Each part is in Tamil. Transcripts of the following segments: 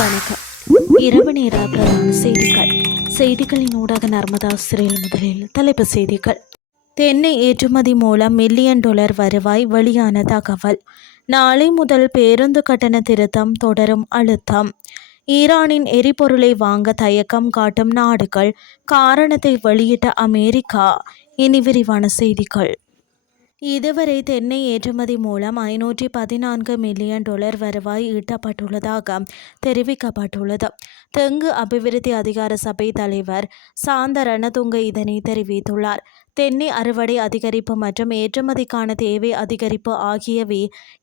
வணக்கம். இரவு நேர பிரதான செய்திகளின் ஊடாக நர்மதா சிறையில். முதலில் தலைப்புச் செய்திகள். தென்னை ஏற்றுமதி மூலம் $1 மில்லியன் வருவாய் வெளியான தகவல். நாளை முதல் பேருந்து கட்டண திருத்தம் தொடரும் அழுத்தம். ஈரானின் எரிபொருளை வாங்க தயக்கம் காட்டும் நாடுகள் காரணத்தை வெளியிட்ட அமெரிக்கா. இனி விரிவான செய்திகள். இதுவரை தென்னை ஏற்றுமதி மூலம் $514 மில்லியன் வருவாய் ஈட்டப்பட்டுள்ளதாக தெரிவிக்கப்பட்டுள்ளது. தெங்கு அபிவிருத்தி அதிகார சபை தலைவர் சாந்த ரணதுங்க இதனை தெரிவித்துள்ளார். தென்னை அறுவடை அதிகரிப்பு மற்றும் ஏற்றுமதிக்கான தேவை அதிகரிப்பு ஆகியவை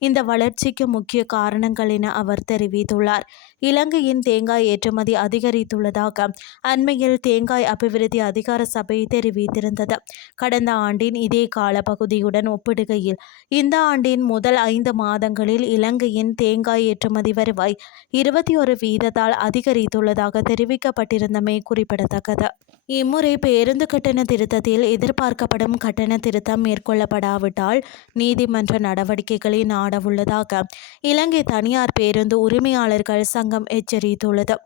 இந்த வளர்ச்சிக்கு முக்கிய காரணங்கள் என அவர் தெரிவித்துள்ளார். இலங்கையின் தேங்காய் ஏற்றுமதி அதிகரித்துள்ளதாக அண்மையில் தேங்காய் அபிவிருத்தி அதிகார சபை தெரிவித்திருந்தது. கடந்த ஆண்டின் இதே காலப்பகுதியுடன் ஒப்பிடுகையில் இந்த ஆண்டின் முதல் 5 மாதங்களில் இலங்கையின் தேங்காய் ஏற்றுமதி வருவாய் 21% அதிகரித்துள்ளதாக தெரிவிக்கப்பட்டிருந்தமை குறிப்பிடத்தக்கது. இம்முறை பேருந்து கட்டண திருத்தத்தில் எதிர்பார்க்கப்படும் கட்டண திருத்தம் மேற்கொள்ளப்படாவிட்டால் நீதிமன்ற நடவடிக்கைகளை நாடவுள்ளதாக இலங்கை தனியார் பேருந்து உரிமையாளர்கள் சங்கம் எச்சரித்துள்ளது.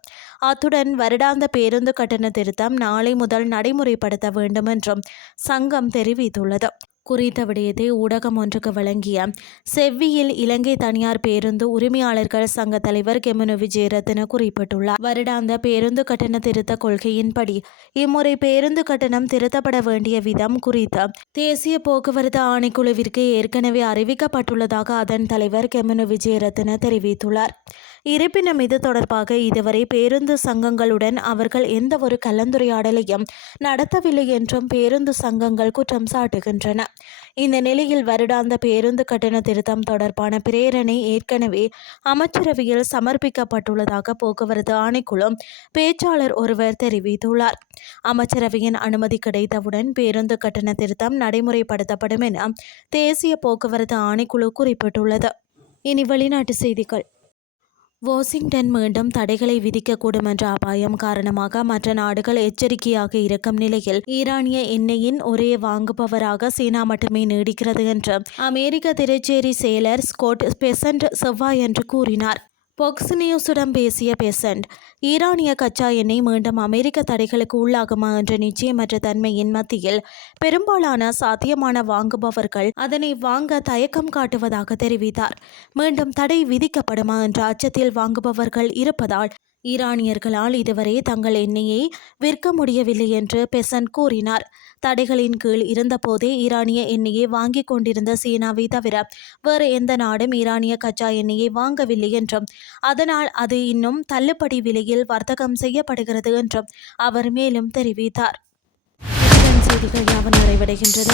அத்துடன் வருடாந்த பேருந்து கட்டண திருத்தம் நாளை முதல் நடைமுறைப்படுத்த வேண்டும் என்றும் சங்கம் தெரிவித்துள்ளது. குறித்த விடயத்தை ஊடகம் ஒன்றுக்கு வழங்கிய செவ்வியில் இலங்கை தனியார் பேருந்து உரிமையாளர்கள் சங்க தலைவர் கெமுனு விஜயரத்ன குறிப்பிட்டுள்ளார். வருடாந்த பேருந்து கட்டண திருத்த கொள்கையின்படி இம்முறை பேருந்து கட்டணம் திருத்தப்பட வேண்டிய விதம் குறித்து தேசிய போக்குவரத்து ஆணைக்குழுவிற்கு ஏற்கனவே அறிவிக்கப்பட்டுள்ளதாக அதன் தலைவர் கெமுனு விஜயரத்ன தெரிவித்துள்ளார். இருப்பினும் இது தொடர்பாக இதுவரை பேருந்து சங்கங்களுடன் அவர்கள் எந்த ஒரு கலந்துரையாடலையும் நடத்தவில்லை என்றும் பேருந்து சங்கங்கள் குற்றம் சாட்டுகின்றன. இந்த நிலையில் வருடாந்த பேருந்து கட்டண திருத்தம் தொடர்பான பிரேரணை ஏற்கனவே அமைச்சரவையில் சமர்ப்பிக்கப்பட்டுள்ளதாக போக்குவரத்து ஆணைக்குழு பேச்சாளர் ஒருவர் தெரிவித்துள்ளார். அமைச்சரவையின் அனுமதி கிடைத்தவுடன் பேருந்து கட்டண திருத்தம் நடைமுறைப்படுத்தப்படும் என தேசிய போக்குவரத்து ஆணைக்குழு குறிப்பிட்டுள்ளது. இனி வெளிநாட்டு செய்திகள். வாஷிங்டன் மீண்டும் தடைகளை விதிக்கக்கூடும் என்ற அபாயம் காரணமாக மற்ற நாடுகள் எச்சரிக்கையாக இருக்கும் நிலையில் ஈரானிய எண்ணெயின் ஒரே வாங்குபவராக சீனா மட்டுமே நீடிக்கிறது என்று அமெரிக்க திரைச்சேரி செயலர் ஸ்காட் பெசன்ட் செவ்வாயன்று கூறினார். பாக்ஸ் நியூஸுடன் பேசிய பெசன்ட், ஈரானிய கச்சா எண்ணெய் மீண்டும் அமெரிக்க தடைகளுக்கு உள்ளாகுமா என்ற நிச்சயமற்ற தன்மையின் மத்தியில் பெரும்பாலான சாத்தியமான வாங்குபவர்கள் அதனை வாங்க தயக்கம் காட்டுவதாக தெரிவித்தார். மீண்டும் தடை விதிக்கப்படுமா என்ற அச்சத்தில் வாங்குபவர்கள் இருப்பதால் ஈரானியர்களால் இதுவரை தங்கள் எண்ணெயை விற்க முடியவில்லை என்று பெசன்ட் கூறினார். தடைகளின் கீழ் இருந்தபோதே ஈரானிய எண்ணெயை வாங்கிக் கொண்டிருந்த சீனாவை தவிர வேறு எந்த நாடும் ஈரானிய கச்சா எண்ணெயை வாங்கவில்லை என்றும் அதனால் அது இன்னும் தள்ளுபடி விலையில் வர்த்தகம் செய்யப்படுகிறது என்றும் அவர் மேலும் தெரிவித்தார். செய்திகள் யாவும் நிறைவடைகின்றது.